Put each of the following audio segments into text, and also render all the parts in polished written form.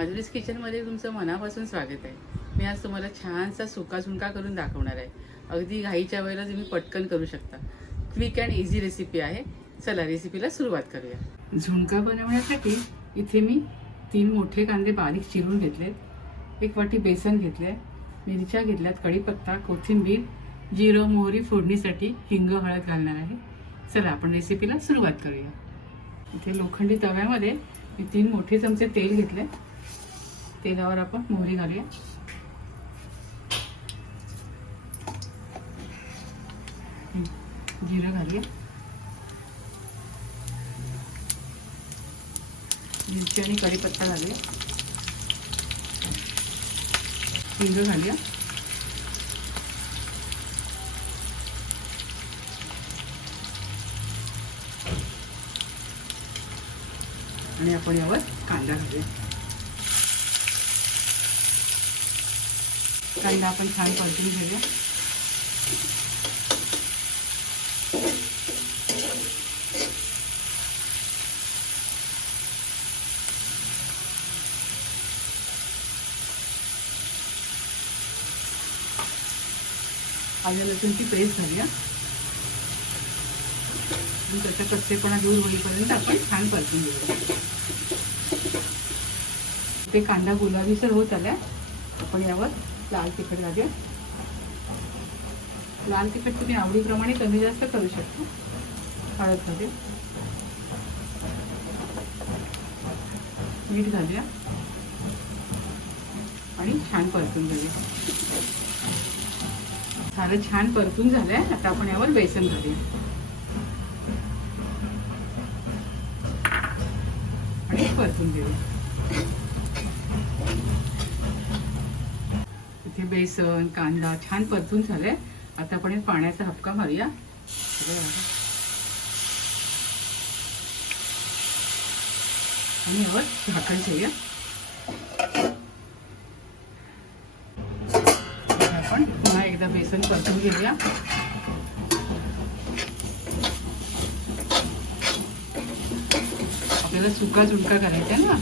माधुरीज किचनमध्ये तुमचं मनापासून स्वागत आहे। मी आज तुम्हाला छानसा सुका झुणका करून दाखवणार आहे। अगदी घाईच्या वेळेला तुम्ही पटकन करू शकता। क्विक अँड इझी रेसिपी आहे। चला रेसिपीला सुरुवात करूया। झुणका बनवण्यासाठी इथे मी 3 मोठे कांदे बारीक चिरून घेतलेत, 1 वाटी बेसन घेतले, मिरच्या घेतल्यात, कढीपत्ता, कोथिंबीर, जिरं, मोहरी फोडणीसाठी, हिंग, हळद घालणार आहे। चला आपण रेसिपीला सुरुवात करूया। इथे लोखंडी तव्यामध्ये मी 3 मोठे चमचे तेल घेतले। तेलावर आपण मोहरी घालूया, जिरं घालूया, मिरची आणि कढीपत्ता घालूया, हिंग घालूया, आणि आपण यावर कांदा घालूया। कांदा आपण छान परतून घेऊया। आलं लसूणची पेस्ट घालूया, त्याचा कच्चेपणा दूर होईपर्यंत आपण छान परतून घेऊया। ते कांदा गुलाबीसर होत आला, आपण यावर लाल तिखट घालूया। लाल तिखट तुम्ही आवडीप्रमाणे कमी जास्त करू शकता। हळद घालूया, मीठ घालूया आणि छान परतून घेऊया। सारं छान परतून झालंय, आता आपण यावर बेसन घालूया आणि परतून घेऊया। इथे बेसन कांदा छान परतून झालाय, आता आपण पाण्याचा हपका मारूया आणि यावर झाकण ठेवूया। आपण पुन्हा एकदा बेसन परतून घेऊया। आपल्याला सुका झुणका करायचा आहे ना,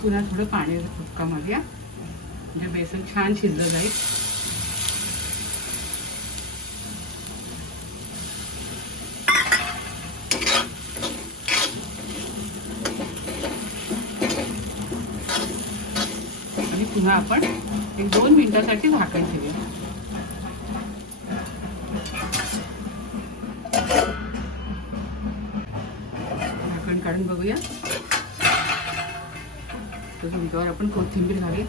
पुन्हा थोडं पाण्याचा फुटका मारूया म्हणजे बेसन छान शिजलं जाईल। आणि पुन्हा आपण 1-2 मिनिटांसाठी झाकण ठेवूया। झाकण काढून बघूया, झुणक्यावर आपण कोथिंबीर घालूया।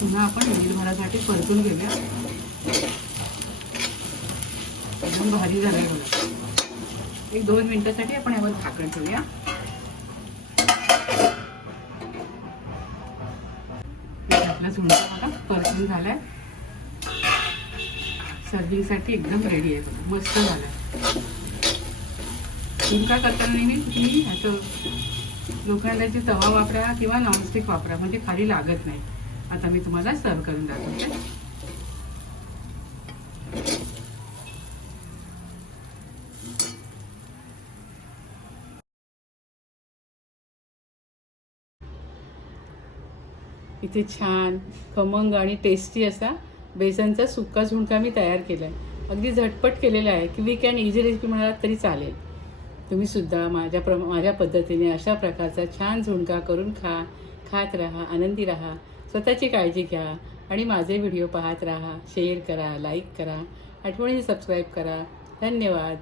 पुन्हा आपण मिनिटभरासाठी परतून घेऊया। एकदम भारी झालंय बघा। 1-2 मिनिटांसाठी आपण यावर झाकण ठेवूया। आपला झुणका बघा परतून झालाय, सर्विंगसाठी एकदम रेडी आहे। मस्त झालाय। झुणका करताना नेहमी तुम्ही ह्याचं लोखंडाची तवा वापरा किंवा नॉनस्टिक वापरा, म्हणजे खाली लागत नाही। आता मी तुम्हाला सर्व करून दाखवते। इथे छान खमंग आणि टेस्टी असा बेसनचा सुक्का झुणका मी तयार केलाय। अगदी झटपट केलेला आहे। क्विक अँड इझी रेसिपी म्हणालात तरी चालेल। तुम्ही सुद्धा माझ्या पद्धतीने अशा प्रकारचा छान झुणका करून खात राहा, आनंदी राहा, स्वतःची काळजी घ्या आणि माझे व्हिडिओ पाहत राहा। शेअर करा, लाईक करा, आठवणीने सबस्क्राईब करा। धन्यवाद।